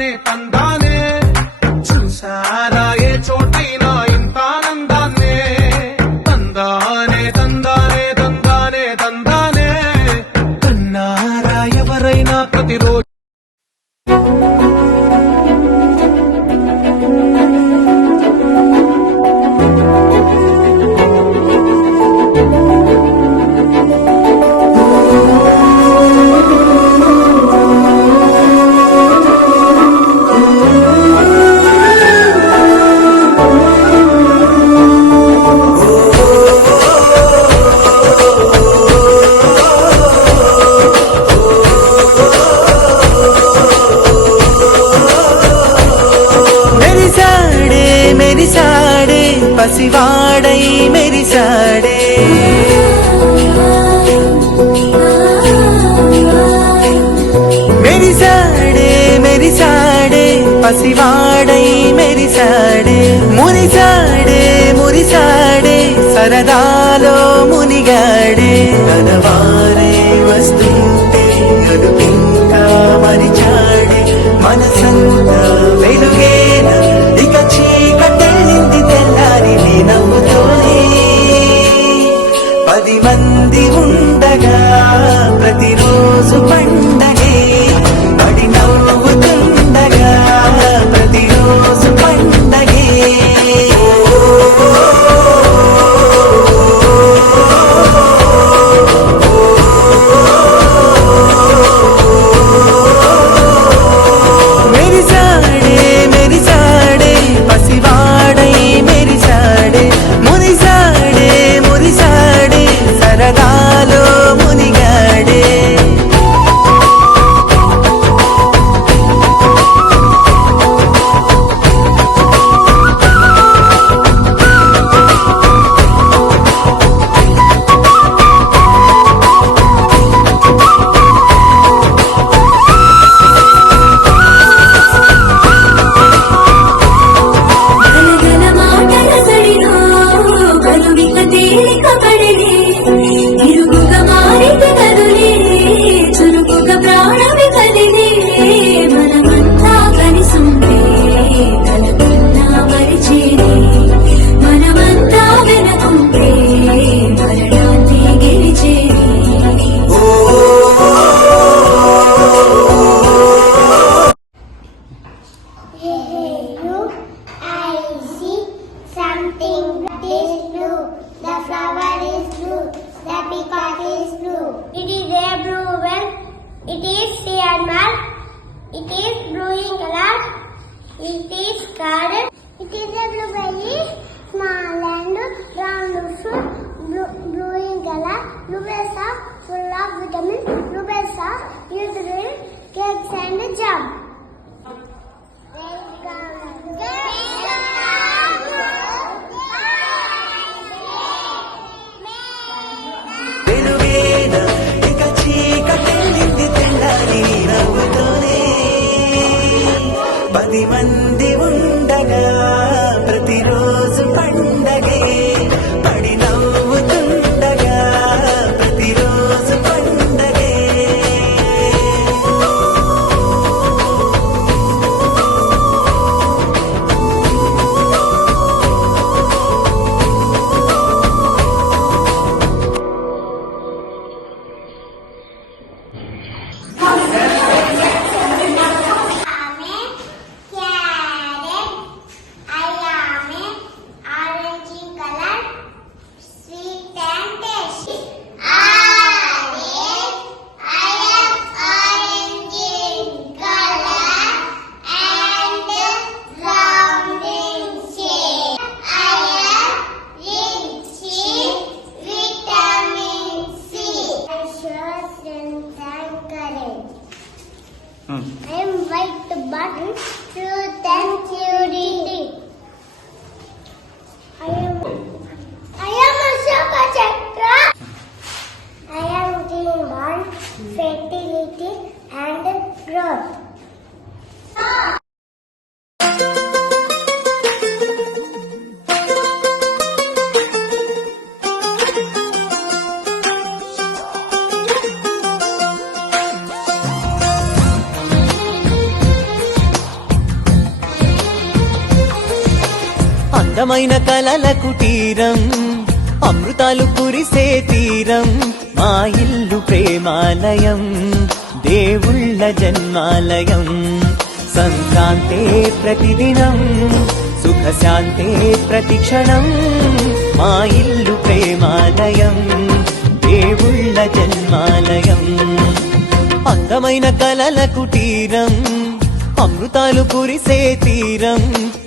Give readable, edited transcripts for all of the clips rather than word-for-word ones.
తందానే తందానే చూసారా ఏ చోటైనా ఇంత ఆనందాన్నే తందానే తందానే తందానే తందానే కన్నారా ఎవరైనా ప్రతిరోజు పసివాడై మెరిసాడే మెరిసాడే మెరిసాడే పసివాడై మెరిసాడే మురిసాడే మురిసాడే సరదాలో మునిగాడే తనవారే వస్తుంటే అడుగింకా మరిచాడే మనసంతా వెలుగేనా ఇక చీకటెళ్ళింది తెల్లారి నీ నవ్వుతోనే 10 మంది ఉండగా ప్రతిరోజు పండగే పడి నవ్వుతుండగా ప్రతిరోజు పండగే మెరిసాడే మెరిసాడే పసివాడై మెరిసాడే మురిసాడే మురిసాడే సరదాలో మునిగాడే గలగల మాటల సడిలో కనువిక తేలిక పడలే ఇరుగుగా మారితే కదులే చురుకుగా ప్రాణమి కదిలే మనమంతా కలిసుంటే కలకున్నా మరిచేనే మనమంతా వెనకుంటే మరణాన్ని గెలిచేనే I see something that is blue. The flower is blue. The peacock is blue. It is a blue well. It is sea animal. It is blue in color. It is colored. It is a blueberry, small and round fruit, blue in color. Blueberries are full of vitamins. Blueberries are used in cakes and jam. వెలుగేనా ఇక చీకటెళ్ళింది తెల్లారి నీ నవ్వుతోనే 10 మంది ఉండగా ప్రతిరోజు పండగే పడి నవ్వుతుండగా ప్రతిరోజు పండగే I am white button, truth and purity. I am Ashoka Chakra. I am green one, fertility and growth. అందమైన కలల కుటీరం అమృతాలు కురిసే తీరం మా ఇల్లు ప్రేమాలయం దేవుళ్ళ జన్మాలయం సంక్రాంతే ప్రతిదినం సుఖశాంతే ప్రతిక్షణం మా ఇల్లు ప్రేమాలయం దేవుళ్ళ జన్మాలయం అందమైన కలల కుటీరం అమృతాలు కురిసే తీరం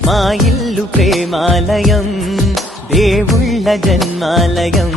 మా ఇల్లు ప్రేమాలయం దేవుళ్ళ జన్మాలయం